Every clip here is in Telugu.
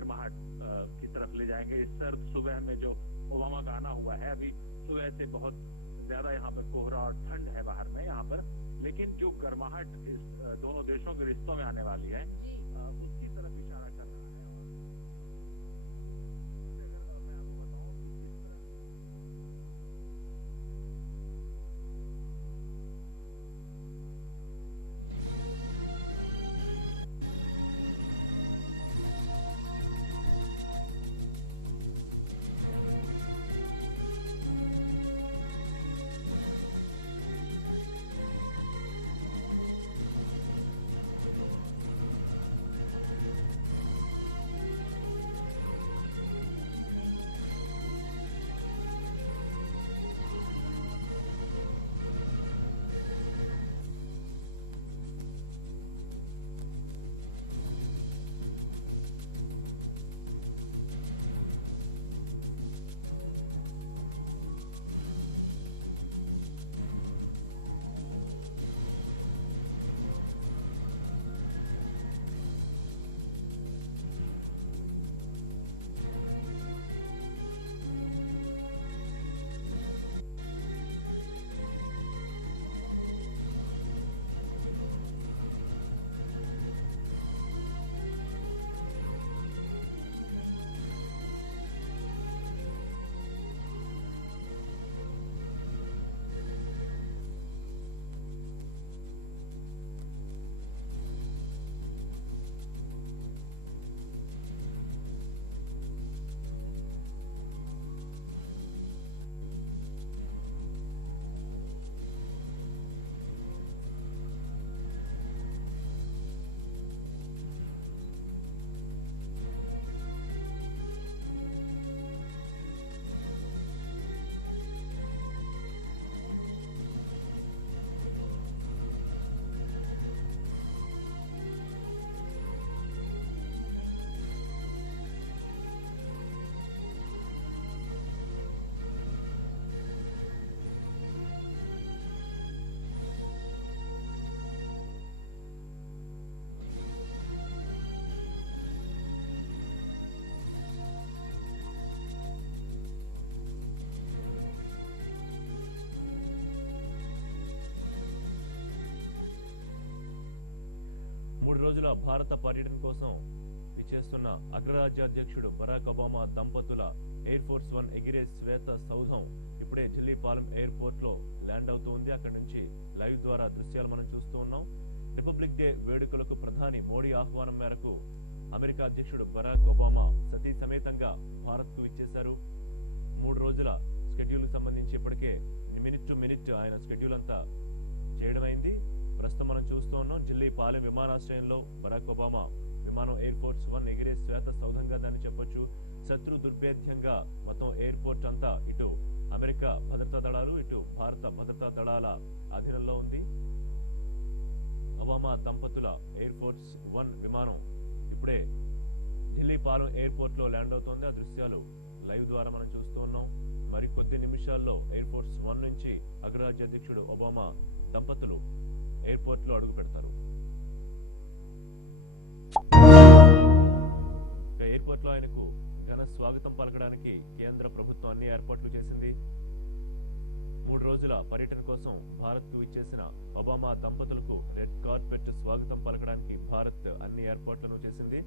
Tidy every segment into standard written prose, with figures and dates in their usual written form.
गर्माहट की तरफ ले जाएंगे। इस सर्द सुबह में जो ओबामा का आना हुआ है, अभी सुबह से बहुत ज्यादा यहाँ पर कोहरा और ठंड है बाहर में यहाँ पर, लेकिन जो गर्माहट इस दोनों देशों के रिश्तों में आने वाली है उसकी तरफ इशारा कर रहा है। और मैं आपको बताऊं మూడు రోజుల భారత పర్యటన కోసం విచ్చేస్తున్న అగ్రరాజ్య అధ్యక్షుడు బరాక్ ఒబామా దంపతుల ఎయిర్ ఫోర్స్ 1 ఎగిరే శ్వేత సౌధం ఇప్పుడే ఢిల్లీపాలెం ఎయిర్పోర్ట్ లో ల్యాండ్ అవుతుంది. అక్కడి నుంచి లైవ్ ద్వారా దృశ్యాలు మనం చూస్తూ ఉన్నాం. రిపబ్లిక్ డే వేడుకలకు ప్రధాని మోడీ ఆహ్వానం మేరకు అమెరికా అధ్యక్షుడు బరాక్ ఒబామా సతీ సమేతంగా భారత్ కు విచ్చేశారు. 3 రోజుల షెడ్యూల్ కు సంబంధించి ఇప్పటికే మినిట్ టు మినిట్ ఆయన షెడ్యూల్ అంతా చేయడమైంది. ప్రస్తుతం మనం చూస్తూ ఉన్నాం ఢిల్లీపాలెం విమానాశ్రయంలో బరాక్ ఒబామా విమానం ఎయిర్ ఫోర్స్ 1 ఎగిరే శ్వేత సౌధంగా దాన్ని చెప్పొచ్చు. శత్రు దుర్భేద్యంగా మొత్తం ఎయిర్పోర్ట్ అంతా ఇటు అమెరికా భద్రతా దళాలు ఇటు భారత భద్రతా దళాల ఆధీనంలో ఉంది. ఒబామా దంపతుల ఎయిర్ ఫోర్స్ 1 విమానం ఇప్పుడే ఢిల్లీపాలెం ఎయిర్పోర్ట్ లో ల్యాండ్ అవుతోంది. ఆ దృశ్యాలు లైవ్ ద్వారా మనం చూస్తూ ఉన్నాం. మరి కొద్ది నిమిషాల్లో ఎయిర్ ఫోర్స్ 1 నుంచి అగ్రరాజ్య అధ్యక్షుడు ఒబామా దంపతులు ఎయిర్పోర్ట్ లో అడుగు పెడతారు. ఎయిర్పోర్ట్ లో ఆయనకు ఘన స్వాగతం పలకడానికి కేంద్ర ప్రభుత్వం అన్ని ఏర్పాట్లు చేసింది. 3 రోజుల పర్యటన కోసం భారత్ కు విచ్చేసిన ఒబామా దంపతులకు రెడ్ కార్పెట్ స్వాగతం పలకడానికి భారత్ అన్ని ఏర్పాట్లను చేసింది.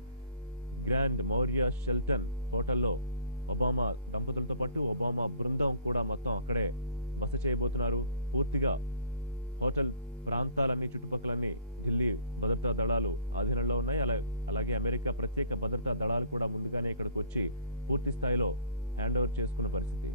గ్రాండ్ మౌర్య షెల్టన్ హోటల్లో ఒబామా దంపతులతో పాటు ఒబామా బృందం కూడా మొత్తం అక్కడే బస చేయబోతున్నారు. పూర్తిగా హోటల్ ప్రాంతాలన్నీ చుట్టుపక్కలన్నీ ఢిల్లీ భద్రతా దళాలు ఆధీనంలో ఉన్నాయి. అలాగే అమెరికా ప్రత్యేక భద్రతా దళాలు కూడా ముందుగానే ఇక్కడికి వచ్చి పూర్తి స్థాయిలో హ్యాండ్ ఓవర్ చేసుకున్న పరిస్థితి.